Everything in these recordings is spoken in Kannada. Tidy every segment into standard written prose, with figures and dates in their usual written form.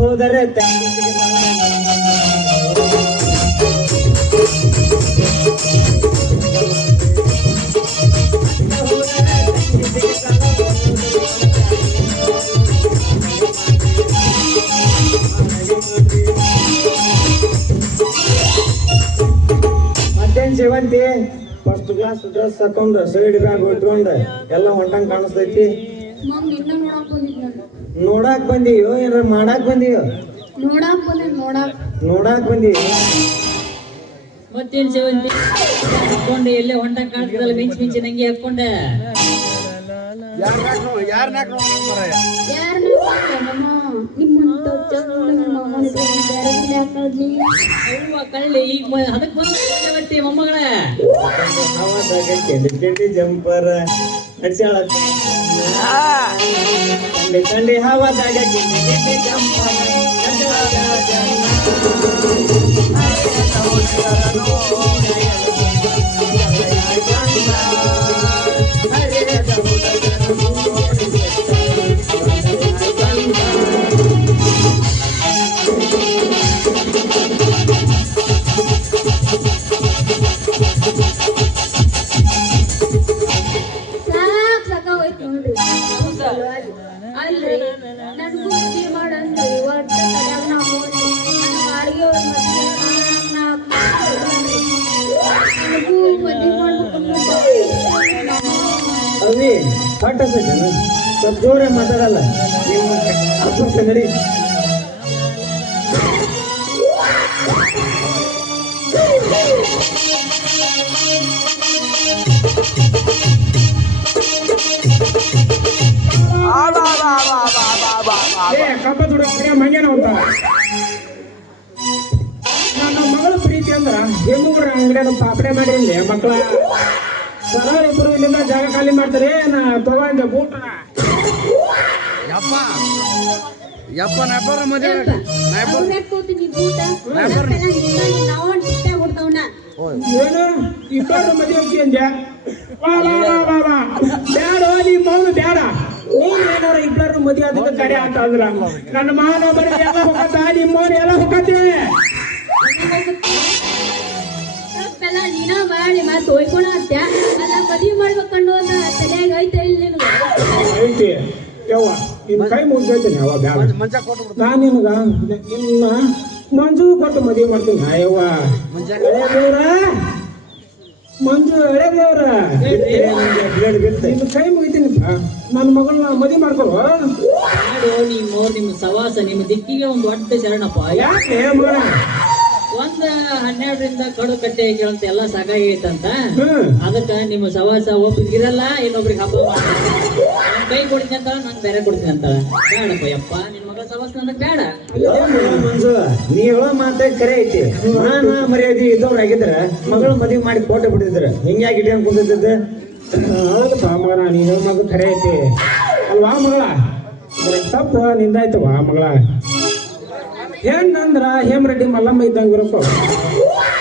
ಹೋದರೆ ಮತ್ತೇನ್ ಸೇವಂತಿ ಫಸ್ಟ್ ಕ್ಲಾಸ್ ಡ್ರೆಸ್ ಹಾಕೊಂಡ್ ಸೈಡ್ ಬ್ಯಾಗ್ ಇಟ್ಕೊಂಡ್ ಎಲ್ಲ ಹೊಂಟಂಗ್ ಕಾಣಿಸ್ತೈತಿ. ನೋಡಾಕ್ ಬಂದೀಯೋ ಏನಾರ ಮಾಡಾಕ್ ಬಂದೀಯೋ? ನೋಡಾಕ್ ಬಂದೀವಿ. ಮತ್ತೇನ್ ಸೇವಂತಿ ಹಾಕೊಂಡೆ ಎಲ್ಲೇ ಹೊಂಟಂಗ್ ಕಾಣಿಸ್ತದಲ್ಲ, ಮಿಂಚಿ ನಂಗೆ ಹಾಕೊಂಡೆ. ಕಳ್ಳಿ ಈಗ ಅದಕ್ಕೆ ಬಂದ ಮೊಮ್ಮಗಳ ಜಂಪರ್ ಕಂಡಿ ಹವಾದಾಗ ಅವಿ ಪಾಠ ಸ್ವಲ್ಪ ಜೋರೇ ಮಾತಾಡಲ್ಲ ನಿಮ್ಮ ನಡಿ. ಕಬ್ಬ ದುಡ ಮಂಗ್ಯಾನ ಹೋಗ್ತಾರ. ನನ್ನ ಮಗಳ ಪ್ರೀತಿ ಅಂದ್ರ ಹೆಮ್ಮೂರ ಅಂಗಡಿಯ ಪಾಪಡೆ ಮಾಡಿ ಮಕ್ಕಳ ಸರ ಇಬ್ಬರು ಇಲ್ಲಿಂದ ಜಾಗ ಖಾಲಿ ಮಾಡ್ತಾರೆ. ನಾ ತಗೊಂಡೆ ಬೂಟ ಏನು ಇಬ್ಬರು ಮದುವೆ ಹೋಗಿ ಅಂದ್ಯಾ? ಬ್ಯಾಡ ನಿಮ್ಮ ಮೌನ ಬ್ಯಾಡ. ನೀನ್ ಏನಾರ ಇಬ್ಬರು ಮದುವೆ ಆದ ಕಡೆ ಅಂತ ಅಂದ್ರ ನನ್ನ ಮಾನ ಬರೀ ಎಲ್ಲ ಹೋಗತ್ತ, ನಿಮ್ಮವ್ರು ಎಲ್ಲ ಹೋಗತ್ತೆ. ನೀನ ಮಾಡಿ ಮತ್ತೆ ಹೋಯ್ಕೊಳ ಅತ್ತ ಅಲ್ಲ ಮದುವೆ ಮಾಡ್ಬೇಕನ್ನೋ ತಲೆಯಾಗ ಐತೆ ಇಲ್ಲ ಐತಿ ಯವ್ವ ನಿನ್ ಕೈ ಮುಗ್ದೈತೇನೆ ಅವ ಬ್ಯಾಡ. ನಾನ್ ನಿಮ್ಗ ನಿನ್ನ ಮಂಜು ಕೊಟ್ಟು ಮದುವೆ ಮಾಡ್ತೀನಿ. ಯವ್ವ ಹಳೆದೇವ್ರ ಮಂಜು ಹಳೆದೇವ್ರ ನಿನ್ನ ಕೈ ಮುಗಿತೀನಿಪ್ಪ. ನನ್ನ ಮಗಳನ್ನ ಮದುವೆ ಮಾಡ್ಕೊಳು. ನಿಮ್ಮ ಸವಾಸ ನಿಮ್ಮ ದಿಕ್ಕಿಗೆ ಒಂದು ಒಡ್ಡ ಶರಣಪ್ಪ. ಯಾಕೆ ಮಗಳ ಒಂದ್ 12ರಿಂದ ಕಡು ಕಟ್ಟೆ ಕೇಳಂತ ಎಲ್ಲ ಸಾಕಾಗೈತಂತ. ಅದಕ್ಕ ನಿಮ್ಮ ಸವಾಸ ಒಬ್ಬರಿಗಿರಲ್ಲ, ಇನ್ನೊಬ್ರಿಗೆ ಹಬ್ಬ ಮಾಡ್ತಾರೆ. ಕೈ ಕೊಡ್ತೀನಿ ಅಂತ ನಂಗೆ ಬೇರೆ ಕೊಡ್ತೀನಿ ಅಂತ. ಬೇಡಪ್ಪ ಯಪ್ಪ, ನಿನ್ ಮಗಳ ಸವಾಸ ನನಗ್ ಬೇಡ. ಮಂಜು ನೀ ಹೇಳೋ ಮಾತ ಕರೆ ಐತಿ. ಮಾನ ಮರ್ಯಾದೆ ಇದ್ದವ್ರಾಗಿದ್ರ ಮಗಳು ಮದುವೆ ಮಾಡಿ ಫೋಟೋ ಬಿಟ್ಟಿದ್ರ ಹಿಂಗ್ಯಾಗಿ ಇಟ್ಕೊಂಡ್ ಕುಂತಿದ್ದ. ಹೌದಪ್ಪ ಮಗನ ನೀ ಹೇಳೋ ಮಾತು ಕರೆ ಐತಿ ಅಲ್ವಾ ಮಗಳ? ತಪ್ಪ ನಿಂದಾಯ್ತವ ಮಗಳ. ಹೆಣ್ಣಂದ್ರ ಹೇಮರೆಡ್ಡಿ ಮಲ್ಲಮ್ಮ ಇದ್ದಂಗ ಇರಪ್ಪ.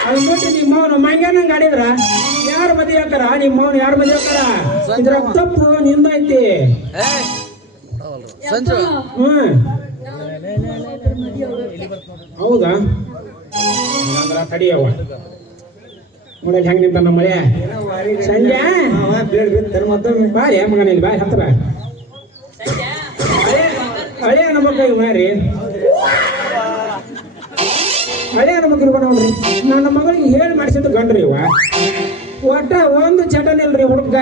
ಅದು ಬಿಟ್ಟು ನಿಮ್ಮವನು ಮಂಗ್ಯಾನಂಗ ಆಡಿದ್ರ ಯಾರು ಮದುವೆ ಹಾಕಾರ? ನಿಮ್ಮವನು ಯಾರು ಮದುವೆ ಹಾಕಾರ? ಇದ್ರ ತಪ್ಪು ನಿಂದೈತಿ. ಹೌದಾ? ಅಂದ್ರ ತಡಿಯವ ನೋಡಕ್ ಹೆಂಗ ನಿಂತ ನಮ್ಮ ಮಳೆ ಸಂಜೆ ಮತ್ತೊಮ್ಮೆ ಬಾರಿ ಮಗನ ಇಲ್ಲಿ ಬಾರಿ ಹತ್ರ ಹಳೆ ನಮ್ಮ ಕೈ ಮಾರಿ ಹಳೆ ನಮ್ಮ ಗಿರ್ಬ ನೋಡ್ರಿ. ನನ್ನ ಮಗಳಿಗೆ ಹೇಳಿ ಮಾಡಿಸಿದ್ದು ಗಂಡ್ರಿ ಇವ ಒಟ್ಟ ಒಂದು ಚಟನ್ ಇಲ್ರಿ ಹುಡುಗ.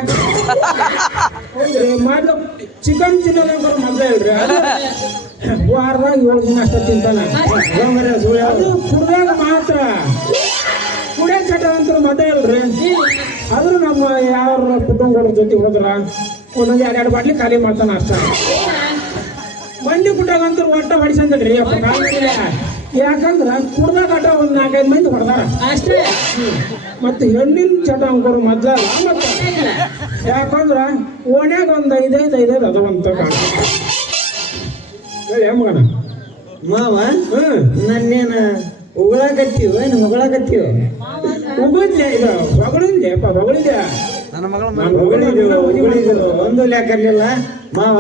ಹೌದ್ರಿ ಮಾಡ್ಲು ಚಿಕನ್ ತಿನ್ನೋದಂಗ ಮದ್ವೆ ಇಲ್ರಿ. ವಾರದಾಗ 7 ದಿನ ಅಷ್ಟ ತಿಂತಾನ. ಅದು ಕುಡ್ದಾಗ ಮಾತ್ರ ಕುಡಿಯೋ ಚಟ ಅಂತ ಮದ್ವೆ ಇಲ್ರಿ. ಆದ್ರೂ ನಮ್ಮ ಯಾವ ಕುಟುಂಬಗಳ ಜೊತೆ ಹೋದ್ರ ಒಂದೊಂದು 2 ಬಾಟ್ಲಿ ಖಾಲಿ ಮಾಡ್ತಾನ ಅಷ್ಟ. ಮಂದಿ ಕುಟ್ಟಾಗಂತೂ ಒಟ್ಟ ಹೊಡಿಸಂದ್ರಿ ಯಾಕಂದ್ರ ಕುಡ್ದಾಗ ಆಟ ಒಂದ್ 4-5 ಮಂದಿ ಹೊಡೆದಾರ ಅಷ್ಟೇ. ಮತ್ತೆ ಹೆಣ್ಣಿನ ಚಟ ಅಂಕೋರು ಮೊದ್ಲ ಯಾಕಂದ್ರ ಓಣ್ಯಾಗ ಒಂದ್ 5 ಅದವಂತ ಮಗನ ಮಾವ ನನ್ನೇನ ಉಗಳಾಕತ್ತೀವ ಏನು ಹೊಗಳಾಕತ್ತೀವ? ಉಗುದ್ಲೆ ಇದು ಹೊಗಳಿದ್ಲೆಪ್ಪ ಹೊಗಳಿದ್ಯ ಉಗುಳಿದ್ರು ಒಂದು ಲೆಕ್ಕರ್ಲಿಲ್ಲ ಮಾವ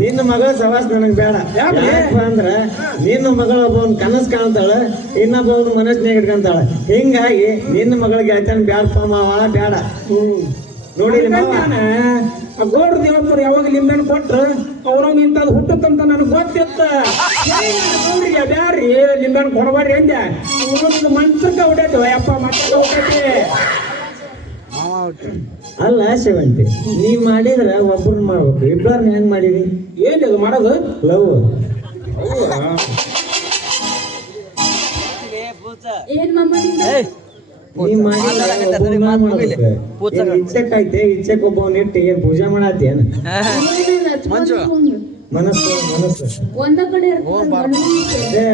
ನಿನ್ನ ಮಗಳ ಸವಾಸ ನನಗ್ ಬೇಡ ಯಾಕಪ್ಪ ಅಂದ್ರ ನಿನ್ನ ಮಗಳ ಒಬ್ಬವನ್ ಕನಸ್ ಕಾಣ್ತಾಳ ಇನ್ನೊಬ್ಬವನ್ ಮನಸ್ನಾಗ ಇಟ್ಕೊಂತಾಳ ಹಿಂಗಾಗಿ ನಿನ್ನ ಮಗಳಿಗೆ ಆಯ್ತಾನ ಬ್ಯಾಡಪ್ಪ ಮಾವ ಬೇಡ ನೋಡಿರಿ ಮಾವ ಗೌಡ್ರ ದೇವಪ್ಪರು ಯಾವಾಗ ಲಿಂಬೆನ್ ಕೊಟ್ರು ಅವ್ರವ್ ಇಂಥದ್ದು ಹುಟ್ಟುತ್ತಂತ ನನಗೆ ಗೊತ್ತಿತ್ತ ಗೌಡ್ರಿಗೆ ಬ್ಯಾಡ್ರಿ ಲಿಂಬೆನ್ ಕೊಡಬೇಡ್ರಿ ಅಂದೆ ಅವ್ರೊಂದು ಮಂತ್ರಕ್ಕೆ ಹೊಡೈತಿ ಅಪ್ಪ ಮತ್ತೆ ಹೊಟ್ಟೈತಿ ಅಲ್ಲ ಶಿವಂತಿ ನೀ ಮಾಡಿದ್ರ ಒಬ್ಬರನ್ನ ಮಾಡ್ಬೇಕು ಇಬ್ಬರನ್ನ ಹೆಂಗ್ ಮಾಡಿರಿ ಏನ್ ಅದು ಮಾಡೋದು ಲವ್ ಏನ್ ಮಮ್ಮ ನಿಂದು? ನೀ ಇಚ್ಚಕ್ ಐತೆ ಇಚ್ಚಕ್ ಒಬ್ಬವನ್ ಇಟ್ಟು ಏನ್ ಪೂಜೆ ಮಾಡತ್ತೇನ ಏನಿಲ್ಲ, ಹಚ್ಕೊಂಡ್ ಸುಮ್ನೆ. ಮನಸ್ಸು ಮನಸ್ಸು ಒಂದ ಕಡೆ ಇರ್ತದೆ, ಮನಸ್ಸು. ಏ,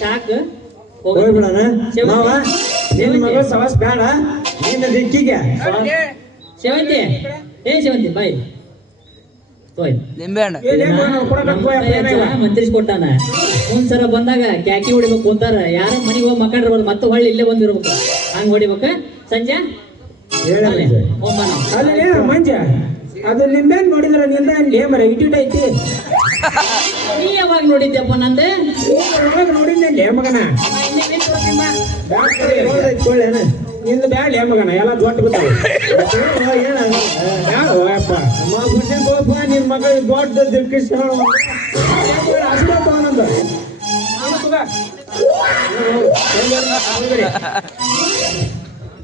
ಸಾಕು ಹೋಗ್ಬಿಡಣ ಮಾವ ನಿನ್ನ ಮಗಳ ಸವಾಸ ಬೇಡ ನಿನ್ನ ದಿಕ್ಕಿಗೆ ಸೇವಂತಿ ಸೇವಂತಿ ಬಾಯ್ ತೋಯ್ ಮಂತ್ರಿಸ್ಕೊಟ್ಟಾನ ಒಂದ್ಸಲ ಬಂದಾಗ ಕ್ಯಾಕಿ ಹೊಡಿಬೇಕು ಅಂತಾರ ಯಾರ ಮನೆಗೆ ಹೋಗಿ ಮಕ್ಕಳಿರ್ಬೋದು ಮತ್ತೆ ಹೊಳ್ಳಿ ಇಲ್ಲೇ ಬಂದಿರ್ಬೇಕು ಹಂಗ ಹೊಡಿಬೇಕ ಸಂಜೆ ಹೋಗ್ಬಾ ನಾವು ಅಲ್ಲಿ ಮಂಜ ಅದು ಲಿಂಬೆನ್ ನೋಡಿದ್ರ ನಿಂದ ಅಲ್ಲಿ ಮರ ಇಟ್ಟಿಟ್ ಐತಿ ನೀ ಯಾವಾಗ ನೋಡಿದ್ಯಪ್ಪ ನಂದೆ ಒಳಗೆ ನೋಡಿದ್ದೆ ಮಗನ ನಿಂದ ಬ್ಯಾಡ ಮಗನ ಎಲ್ಲ ದೊಡ್ಡ ಬಿದ್ದಾವೆ ಅಪ್ಪ ಹೋಗಪ್ಪ ನಿನ್ ಮಗಳ ದೊಡ್ಡ ದಿಲ್ಕಿಸ್ ಹಸಿರು ತಗೊಂಡ್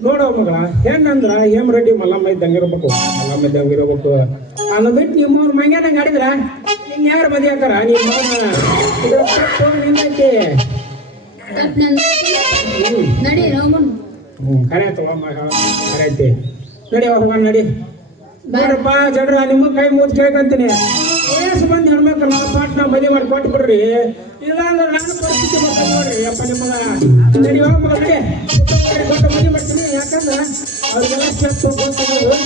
ನೋಡೋ ಮಗಳ ಹೆಣ್ಣಂದ್ರ ಹೇಮ್ ರೆಡ್ಡಿ ಮಲ್ಲಮ್ಮ ಇದ್ದಂಗೆ ಇರ್ಬೇಕು ಮಲ್ಲಮ್ಮ ಇದ್ದಂಗೆ ಇರ್ಬೇಕು ಅನ್ನ ಬಿಟ್ಟು ನಿಮ್ಮವ್ರ ಮಂಗ್ಯ ನಂಗೆ ಆಡಿದ್ರ ನಿಂಗೆ ಯಾರು ಮದಿ ಹಾಕಾರ ನಿಮ್ಮ ನಿಂದೈತಿ ತಪ್ಪ್ ನಂದು. ನಡಿ ಹೋಗೋಣ. ಕರೆ ತಗೋ ಕರೆ ಐತಿ ನಡಿ ಹೋಗೋಣ ನಡಿ ಬಾರಪ್ಪ ಜಡ್ರ ನಿಮ್ಮ ಕೈ ಮುಚ್ಚ ಕೇಳ್ಕೊಂತೀನಿ ವಯಸ್ಸು ಬಂದು ಹೆಣ್ಮಕ್ಳು ನಾವು ಪಾಟ್ನ ಮದುವೆ ಮಾಡಿ ಕೊಟ್ಟು ಬಿಡ್ರಿ ಇಲ್ಲ ಅಂದ್ರೆ ನಾನು ಪರಿಸ್ಥಿತಿ ಬರ್ತೀನಿ ನೋಡ್ರಿ ಅಪ್ಪ ನಿಮ್ಮಗ ನಡಿ ಹೋಗ ನಡಿ ಕೊಟ್ಟು ಮದುವೆ ಮಾಡ್ತೀನಿ ಯಾಕಂದ್ರೆ ಅವ್ರಿಗೆಲ್ಲ ಸ್ಟೆಪ್ ಗೊತ್ತಿರೋದು